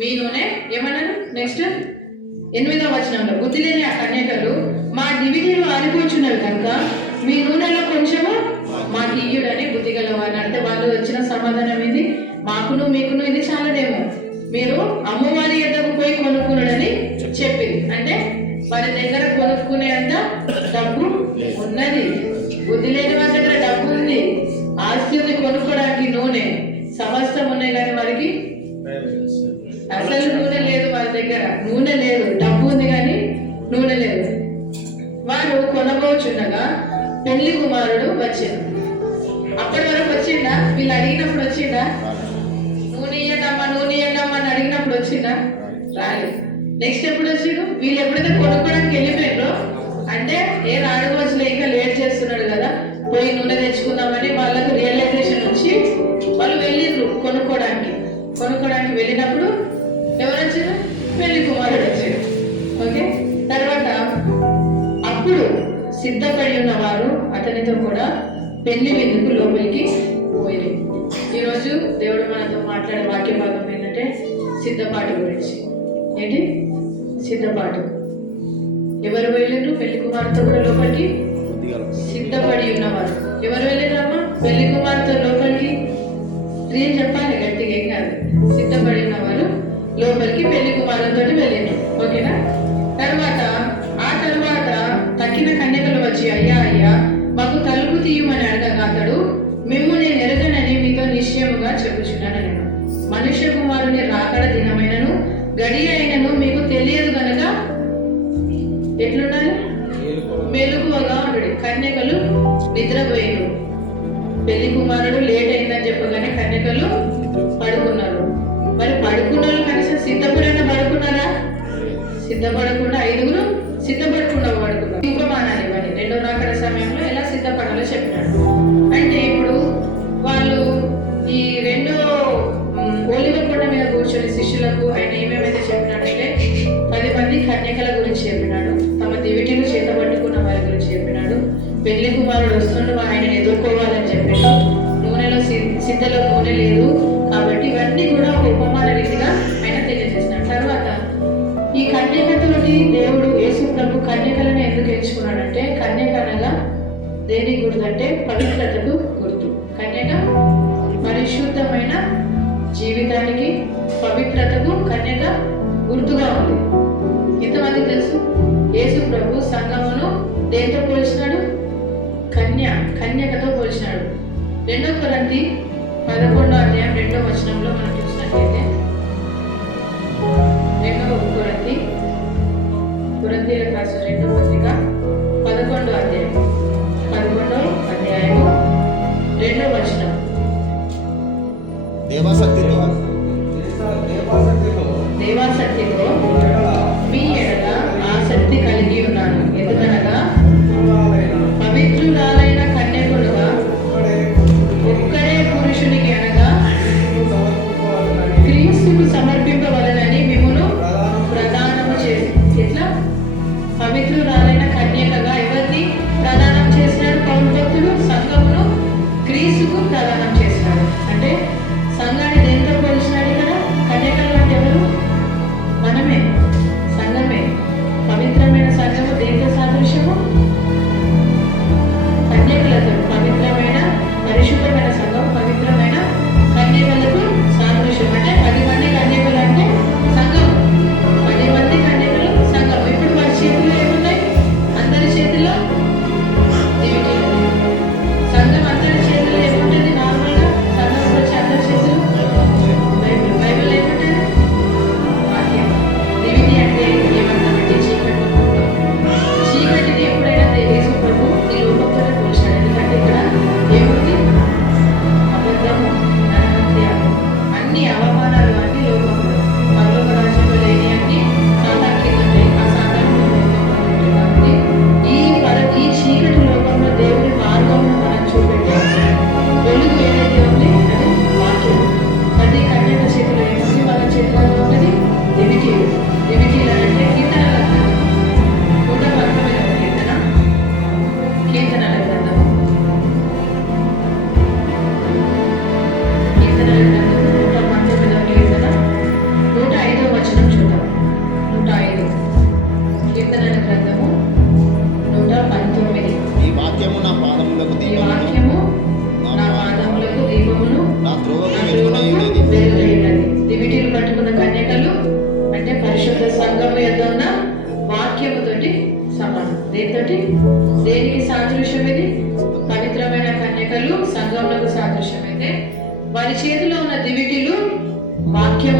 మీ నూనె ఏమన్నారు నెక్స్ట్ 8వ వచనంలో, బుద్ధి లేని ఆ కన్యకలు మా డివిడీలు ఆరిపోచున్నవి కనుక మీ నూనెలో కొంచెము మాకు ఇయ్యుడని బుద్ధి గలవారు. అంటే వాళ్ళు వచ్చిన సమాధానం ఇది, మాకును మీకును ఇది చాలదేమో, మీరు అమ్మవారి ఎద్దకు పోయి కొనుక్కున్నాడని చెప్పింది. అంటే వారి దగ్గర కొనుక్కునే అంత డబ్బు ఉన్నది, బుద్ధి లేని వారి దగ్గర డబ్బు ఉంది, ఆస్తి ఉంది, కొనుక్కోవడానికి నూనె సమస్తం ఉన్నాయి, కానీ వారికి అసలు నూనె లేదు. వారి దగ్గర నూనె లేదు, డబ్బు ఉంది కానీ నూనె లేదు. వారు కొనబోచుండగా పెళ్లి కుమారుడు వచ్చాడు. అప్పటి వరకు వచ్చిందా? వీళ్ళు అడిగినప్పుడు వచ్చిందా? నూనె ఇయ్యండమ్మా నూనె ఇయ్యండమ్మా అని అడిగినప్పుడు వచ్చిందా? రాలేదు. నెక్స్ట్ ఎప్పుడు వచ్చిండు? వీళ్ళు ఎప్పుడైతే కొనుక్కోవడానికి వెళ్ళిపోయారో, అంటే ఏ రాడు వచ్చలే ఇంకా లేట్ చేస్తున్నాడు కదా, పోయి నూనె తెచ్చుకుందామని వాళ్ళకు రియలైజేషన్ వచ్చి వాళ్ళు వెళ్ళిండ్రు కొనుక్కోవడానికి వెళ్ళినప్పుడు ఎవరు వచ్చారు? పెళ్లి కుమారుడు వచ్చాడు. ఓకే, తర్వాత అప్పుడు సిద్ధపడి ఉన్న వారు అతనితో కూడా పెళ్లి విందుకు లోపలికి పోయి. ఈరోజు దేవుడు మనతో మాట్లాడే వాక్య భాగం ఏంటంటే సిద్ధపాటు గురించి. ఏంటి సిద్ధపాటు? ఎవరు వెళ్ళిండ్రు? పెళ్లి కుమార్తె కూడా లోపలికి సిద్ధపడి ఉన్నవారు. ఎవరు వెళ్ళిండ్రమ్మా పెళ్లి కుమార్తె లోపలికి? స్త్రీని చెప్పాలి గట్టిగా, ఏం కాదు. సిద్ధపడి ఉన్నవారు లోపలికి పెళ్లి కుమారులతో వెళ్ళిండ్రు. ఓకేనా? ఆ తర్వాత తక్కిన కన్యకలు వచ్చి అయ్యా అయ్యా మాకు తలుపు తీయమని అడగగా అతడు, మేము నేను ఎరగనని మీతో నిశ్చయముగా చెప్పుచున్నాను, మనుష్య కుమారుని రాకడ దినమైనను గడి అయినను మీకు తెలియదు కనుక ఎట్లుండాలి? మెలకువగా ఉండు. కన్యకలు నిద్రపోయారు. పెళ్లి కుమారుడు లేట్ అయిందని చెప్పగానే కన్యకలు పడుకున్నారు. మరి పడుకున్నారు కనీసం సిద్ధపడైనా పడుకున్నారా? సిద్ధపడకుండా 5గురు సిద్ధపడకుండా పడుకున్నారు. ఉపమానాలు ఇవ్వండి, 2వ రాకడ సమయంలో ఎలా సిద్ధపడాలో చెప్పినాడు. అంటే ఇప్పుడు వాళ్ళు ఈ 2వ ఒలివ కొండ మీద కూర్చొని శిష్యులకు ఆయన ఏమేమైతే చెప్పినాడంటే 10 మంది కన్యకల గురించి చెప్పినాడు, తమ దివిటీలు చేత పట్టుకున్న వారి గురించి చెప్పినాడు, పెళ్లి కుమారుడు వస్తుండో ఆయనను ఎదుర్కోవాలని చెప్పినాడు, నూనెలో సిద్ధలో నూనె లేదు కాబట్టి ఇవన్నీ కూడా ఒక ఉపమాన రీతిగా ఆయన తెలియజేసినాడు. తర్వాత ఈ కన్యకతోటి దేవుడు యేసు ప్రభు కన్యకలను ఎందుకు ఎంచుకున్నాడంటే, కన్యక అనగా దేనికి గుర్తు అంటే పవిత్రతకు గుర్తు. కన్యక పరిశుద్ధమైన జీవితానికి, పవిత్రతకు కన్యక గుర్తుగా ఉంది. ఎంతమందికి తెలుసు? యేసు ప్రభు సంఘమును దేంతో పోల్చినాడు? కన్యకతో పోల్చినాడు. 2వ కొరింథీ 11వ అధ్యాయం 2వ వచనంలో మనం చూసినట్లయితే, 2వ కొరింథీయులకు రాసిన 2వ పత్రిక 11వ అధ్యాయం 2వ వచనం, దేవాసక్తితో మీ ఎడల ఆసక్తి కలిగి ఉన్నాను, ఎందుకనగా పవిత్రురాలైన కన్యకులుగా ఒక్కడే పురుషునికి అనగా క్రీస్తుకు సమర్పింపవలనని మిమ్మును ప్రదానము చేసి. ఎట్లా? పవిత్రురాలైన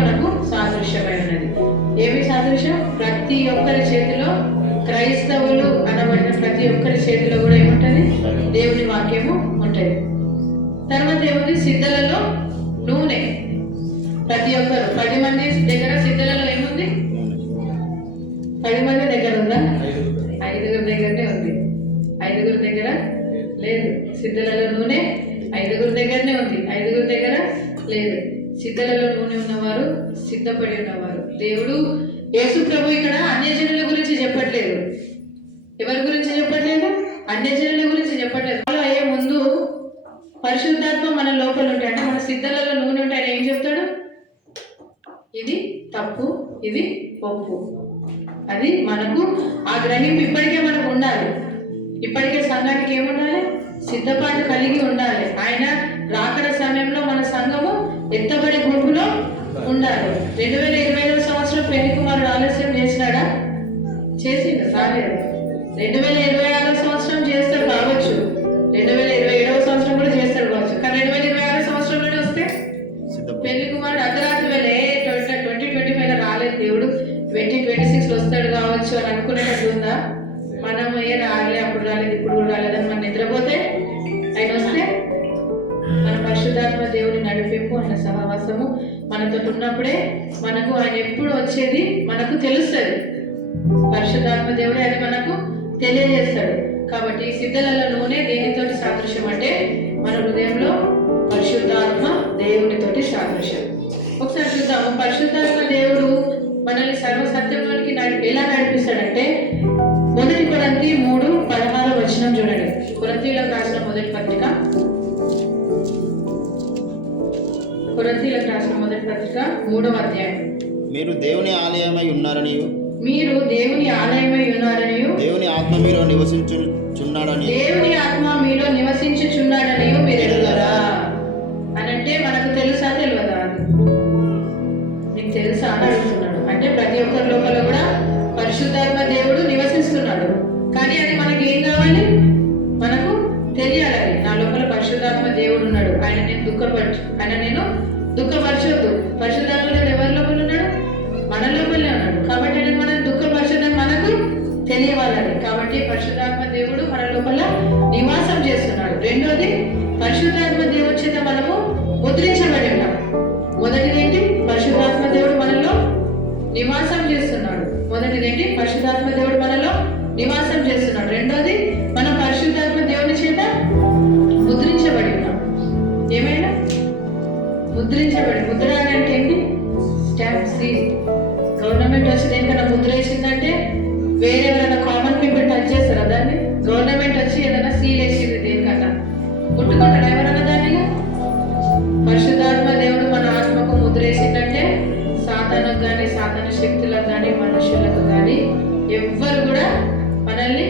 మనకు సాదృశ్యమైనది. ఏమి సాదృశ్యం? ప్రతి ఒక్కరి చేతిలో, క్రైస్తవులు అనబడిన ప్రతి ఒక్కరి చేతిలో కూడా ఏముంటది? దేవుని వాక్యము ఉంటది. తర్వాత ఏముంది? సిద్ధలలో నూనె. ప్రతి ఒక్కరు 10 మంది దగ్గర సిద్ధలలో ఏముంది? 10 మంది దగ్గర ఉందా? 5గురి దగ్గరనే ఉంది. 5గురి దగ్గర లేదు. సిద్ధలలో నూనె 5గురి దగ్గరనే ఉంది. 5గురి దగ్గర లేదు. సిద్ధలలో నూనె ఉన్నవారు సిద్ధపడి ఉన్నవారు. దేవుడు యేసు ప్రభు ఇక్కడ అన్యజనుల గురించి చెప్పట్లేదు. ఎవరి గురించి చెప్పట్లేదు? అన్యజనుల గురించి చెప్పట్లేదు. అలా అయ్యే ముందు పరిశుద్ధాత్మ మన లోపల ఉంటాయి. అంటే మన సిద్ధలలో నూనె ఉంటే ఆయన ఏం చెప్తాడు? ఇది తప్పు, ఇది ఒప్పు. అది మనకు ఆ గ్రహింపు ఇప్పటికే మనకు ఉండాలి. ఇప్పటికే సంఘానికి ఏముండాలి? సిద్ధపాటు కలిగి ఉండాలి. ఆయన రాకడ సమయంలో మన సంఘము ఎత్తబడి గుంపులో ఉండాలి. 2025 సంవత్సరం పెళ్లి కుమారుడు ఆలస్యం చేసినాడా? చేసిందా? రాలేదు. 2026 సంవత్సరం చేస్తాడు కావచ్చు, 2027 సంవత్సరం కూడా చేస్తాడు కావచ్చు. కానీ 2026 సంవత్సరంలోనే వస్తే పెళ్లి కుమారుడు అర్ధరాత్రి వేళ 2025 రాలేదు, దేవుడు 2026 వస్తాడు కావచ్చు అని అనుకునేటట్టు ఉందా? మనం రాలే, అప్పుడు రాలేదు, ఇప్పుడు కూడా రాలేదని మనం నిద్రపోతే ఆయన వస్తే మన పరిశుద్ధాత్మ దేవుని నడిపింపు, ఆయన సహవాసము మనతో ఉన్నప్పుడే మనకు ఆయన ఎప్పుడు వచ్చేది మనకు తెలుస్తుంది. పరిశుద్ధాత్మ దేవుడే అది మనకు తెలియజేస్తాడు. కాబట్టి సిద్ధలలో నూనె దేనితోటి సాదృశ్యం అంటే మన హృదయంలో పరిశుద్ధాత్మ దేవునితోటి సాదృశ్యం. ఒకసారి చూద్దాము. పరిశుద్ధాత్మ దేవుడు మనల్ని సర్వసత్యంలోనికి ఎలా నడిపిస్తాడంటే 1 కొరింథీ 3:16 చూడండి. కొరింథీయులకు రాసిన మొదటి పత్రిక, కొరింథీయులకు రాసిన మొదటి పత్రిక 3వ అధ్యాయం. మీరు దేవుని ఆలయమై ఉన్నారనియు, మీరు దేవుని ఆలయమై ఉన్నారనియు, దేవుని ఆత్మ మీలో నివసించుచున్నాడని, దేవుని ఆత్మ మీలో నివసించుచున్నాడని మీరు ఎరుగరా అని అంటే మనకు తెలుసా తెలియదా? మీకు తెలుసా అని అడుగుతున్నాడు. అంటే ప్రతి ఒక్కరి లోపల కూడా పరిశుద్ధాత్మ దేవుడు నివసిస్తున్నాడు. కానీ అది మనకి ఏం కావాలి? మనకు తెలియాలి. నా లోపల పరిశుద్ధాత్మ దేవుడు ఉన్నాడు, ఆయన నేను దుఃఖపరచొద్దు. పరిశుద్ధాత్మ దేవుడు ఎవరి లోపల ఉన్నాడు? మన లోపలనే ఉన్నాడు. కాబట్టి ఆయన మనం దుఃఖపరచొద్దని మనకు తెలియవాలని. కాబట్టి పరిశుద్ధాత్మ దేవుడు మన లోపల నివాసం చేస్తున్నాడు. రెండోది, పరిశుద్ధాత్మ దేవుడి చేత మనము ముద్రించబడి ఉన్నాం. మొదటిది ఏంటి? పరిశుద్ధాత్మ దేవుడు మనలో నివాసం చేస్తున్నాడు. మొదటిది ఏంటి? పరిశుద్ధాత్మ దేవుడు మనలో నివాసం చేస్తున్నాడు. రెండోది, మనం పరిశుద్ధాత్మ దేవుని చేత ముద్రించబడి ఉన్నాం. ఏమైనా ముద్రించబడి, ముద్ర అంటే ఏంటి? Stamp, seal. గవర్నమెంట్ వచ్చి దేనికన్నా ముద్ర వేసిందంటే వేరే ఎవరైనా కామన్ పీపుల్ టచ్ చేస్తారా దాన్ని? గవర్నమెంట్ వచ్చి ఏదైనా సీల్ వేసింది దేనికన్నా ముట్టుకుంటారా ఎవరైనా దాన్ని? పరిశుద్ధాత్మ దేవుడు మన ఆత్మకు ముద్ర వేసిందంటే సాతానుకు కానీ, సాతాను శక్తులకు కానీ, మనుషులకు కానీ ఎవ్వరు కూడా మనల్ని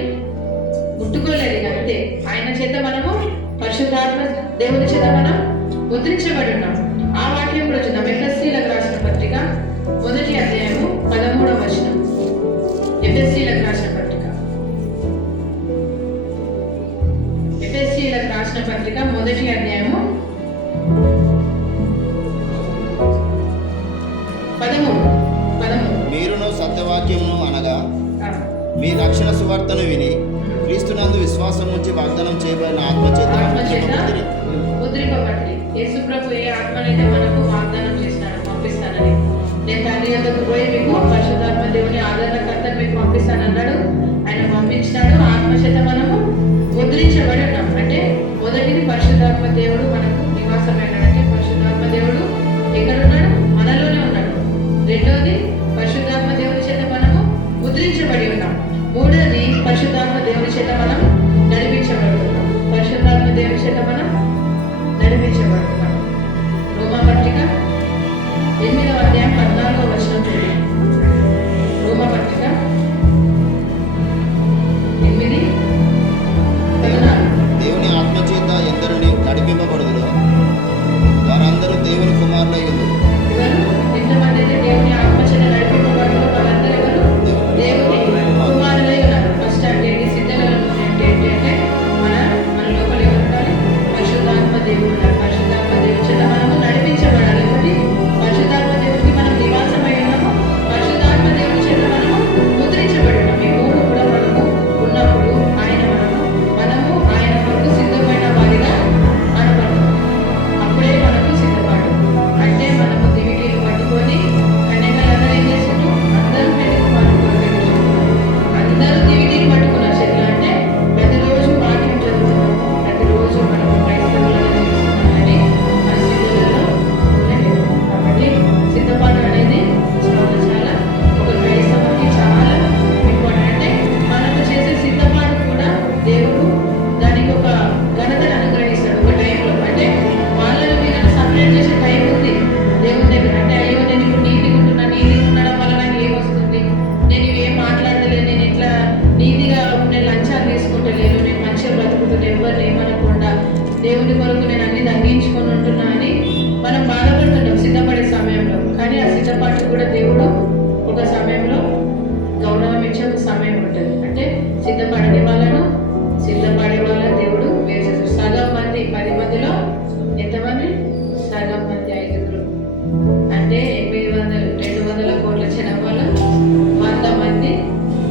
ముట్టుకోలేదు. అంతే. ఆయన చేత మనము పరిశుద్ధాత్మ దేవుని చేత మనం ముద్రించబడి ఉన్నాం. ఆ వాక్యం కూడా చూద్దాం. ఎఫెసీయులకు రాసిన పత్రిక 1వ అధ్యాయము 13వ వచనం. ఎఫెసీయులకు రాసిన పత్రిక 1వ అధ్యాయము 13. మీరును సత్యవాక్యమును అనగా మీ రక్షణ సువార్తను విని క్రీస్తునందు విశ్వాసం నుంచి వాగ్దానం చేయబడిన ఆత్మచేత ముద్రింపబడి. యేసు ప్రభు ఏ ఆత్మనైతే మనకు వాగ్దానం చేసినాడు పంపిస్తానని, నేను తండ్రి యొద్దకు పోయి మీకు పరిశుద్ధాత్మ దేవుని ఆదరణకర్తను మీకు పంపిస్తానన్నాడు. ఆయన పంపించినాడు. ఆత్మచేత మనము ముద్రించబడి ఉన్నాం. అంటే మొదటిది పరిశుద్ధాత్మ దేవుడు మనకు నివాసమైనాడంటే పరిశుద్ధాత్మ దేవుడు ఎక్కడున్నాడు? మనలోనే ఉన్నాడు. రెండోది, పరిశుద్ధాత్మ దేవుని చేత మనము ముద్రించబడి ఉన్నాం. మూడోది, పరిశుద్ధాత్మ దేవుని చేత మనం నడిపించబడుతున్నాం. పరిశుద్ధాత్మ దేవుని చేత మనం నడిపించబడుతున్నాం. రోమా పత్రిక 8వ అధ్యాయం 14వ వచనం చూడండి. రోమా పత్రిక 8:14. దేవుని ఆత్మ కూడా దేవుడు ఒక సమయంలో గౌరవం ఇచ్చే ఒక సమయం ఉంటుంది. అంటే సిద్ధపడని వాళ్ళను సిద్ధపడే వాళ్ళని దేవుడు వేసేస్తాడు. సగం మంది 10 మందిలో ఎంతమంది? సగం మంది 5. అంటే 200 కోట్ల జనాభాలో 100 మంది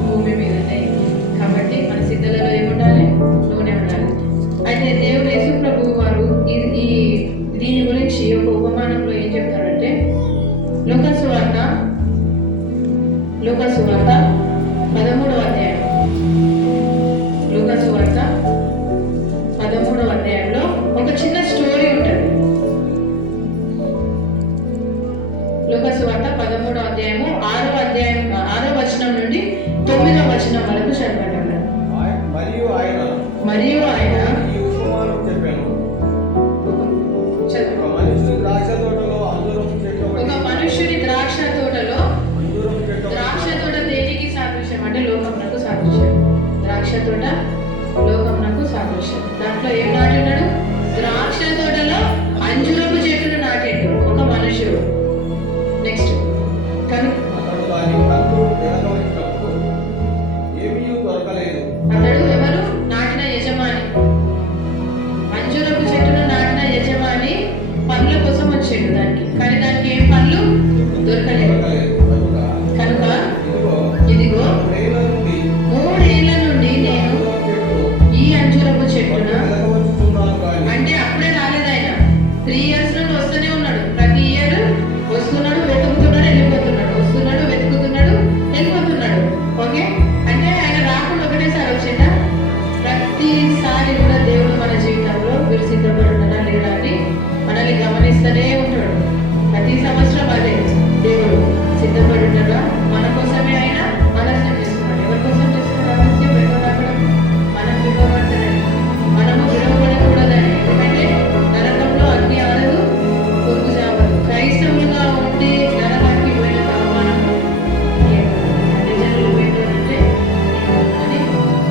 భూమి మీదనే. కాబట్టి మన సిద్ధలలో ఏముండాలి? నూనె ఉండాలి. అయితే దేవుడు యేసు ప్రభు వారు దీని గురించి ఒక ఉపమానంలో ఏం చెప్తారంటే, లూకాసు వార్త 13వ అధ్యాయం, లూకాసు వార్త 13వ అధ్యాయంలో ఒక చిన్న స్టోరీ ఉంటుంది. లూకాసు వార్త 13వ అధ్యాయము 6వ వచనం నుండి 9వ వచనం వరకు చదవండి. మరియు ఆయన ఈ ఉపమానం చెప్పాను. చదువు. ఒక మనుషుడి ద్రాక్ష తోటలో ద్రాక్ష తోట దేనికి సాదృశ్యం అంటే లోకమునకు సాదృశ్యం. ద్రాక్ష తోట లోకమునకు సాదృశ్యం. దాంట్లో ఏం నాటినాడు? ద్రాక్ష తోటలో అంజూరపు చెట్టును నాటిండు ఒక మనుషుడు. నెక్స్ట్ అతడు దాని పండు తినగలిగినప్పుడు ఏమీ దొరకలేదు. అతడు ఎవరు? నాటిన యజమాని. అంజూరపు చెట్టును నాటిన యజమాని పండ్ల కోసం వచ్చాడు దానికి, కానీ దానికి ఏం పండ్లు దొరకలేదు. కనుక ఇదిగో 3 ఏళ్ల నుండి నేను ఈ అంజూరపు చెట్టున, అంటే అప్పుడే రాలేదు ఆయన, 3 years నుండి వస్తూనే ఉన్నాడు. ప్రతి ఇయర్ వస్తున్నాడు, వెతుకుతున్నాడు, వెళ్ళిపోతున్నాడు, వస్తున్నాడు, వెతుకుతున్నాడు, వెళ్ళిపోతున్నాడు. ఓకే, అంటే ఆయన రాకుండా ఒకటేసారి వచ్చిందా? ప్రతిసారి కూడా దేవుడు మన జీవితంలో వీరు సిద్ధపడుతున్నాడా లేదా అని మనల్ని గమనిస్తూనే ఉంటాడు. ప్రతి సంవత్సరం అదే, దేవుడు సిద్ధపడున్నాడా మన కోసమే ఆయన ఆలస్యం చేస్తున్నాడు. ఎవరి కోసం చేస్తున్నాడు ఆలస్యం? వెళ్ళడం మనం విడవబడతాడని, మనము విడవబడకూడదని. ఎందుకంటే నరకంలో అగ్ని ఆడదు, పురుగు చావదు. క్రైస్తవులుగా ఉండి నరకానికి పోయిన మనము నిజంలో ఏంటంటే అని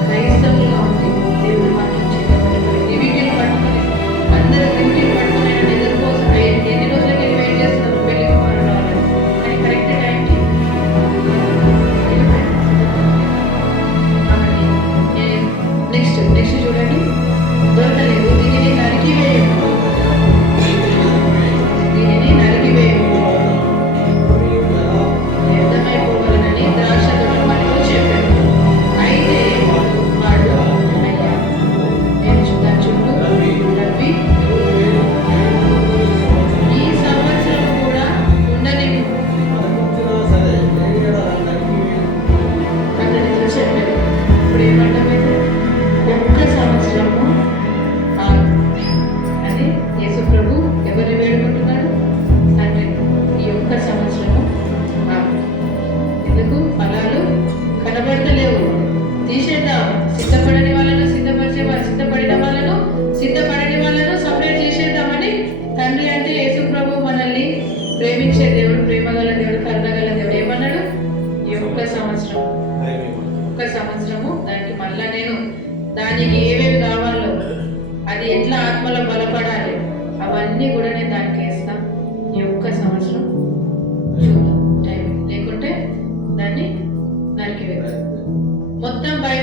క్రైస్తవులుగా ఉంది దేవుడు వాక్యం చేయబడి దివిటీలు పట్టుకొని అందరూ దివిటీలు పట్టుకొని ఆయన నిద్ర కోసం ఎన్ని రోజులకి వెయిట్ చేస్తున్నారు పెళ్లి కుమారుడు రావాలని. కానీ కరెక్ట్ టైంకి నెక్స్ట్ చూడండి. దొరకలేదు. దీనిని నరికివేయము, దీనిని నరికివేయము, వ్యర్థమైపోవాలని ద్రాక్ష తోట వారితో చెప్పాడు. అయితే వాడు అయ్యా నేను దాని చుట్టూ నవ్వి ఈ సంవత్సరం కూడా ఉండనివ్వు అతనితో చెప్పాడు. ఇప్పుడు ఏమంటామైతే ఒక్క సంవత్సరము ఆగు అని యేసు ప్రభు ఎవరిని వేడుకుంటున్నాడు? తండ్రి, ఈ ఒక్క సంవత్సరము ఆగు. ఎందుకు? ఫలాలు కనబడతలేవు, తీసేద్దాం. సిద్ధపడని వాళ్ళను సిద్ధపడిన వాళ్ళను సిద్ధపడని వాళ్ళను సపరేట్ చేసేద్దామని తండ్రి అంటే యేసు ప్రభు మనల్ని ప్రేమించే దేవుడు, ప్రేమగల దేవుడు, కరుణగల దేవుడు ఏమన్నాడు? ఈ ఒక్క సంవత్సరము దానికి మళ్ళా నేను దానికి ఏమేమి కావాలో, అది ఎట్లా ఆత్మలో బలపడాలి, అవన్నీ కూడా నేను దానికి వేస్తాం. ఈ ఒక్క సంవత్సరం చూద్దాం, టైం లేకుంటే దాన్ని నరికివేద్దాం. మొత్తం బైబిల్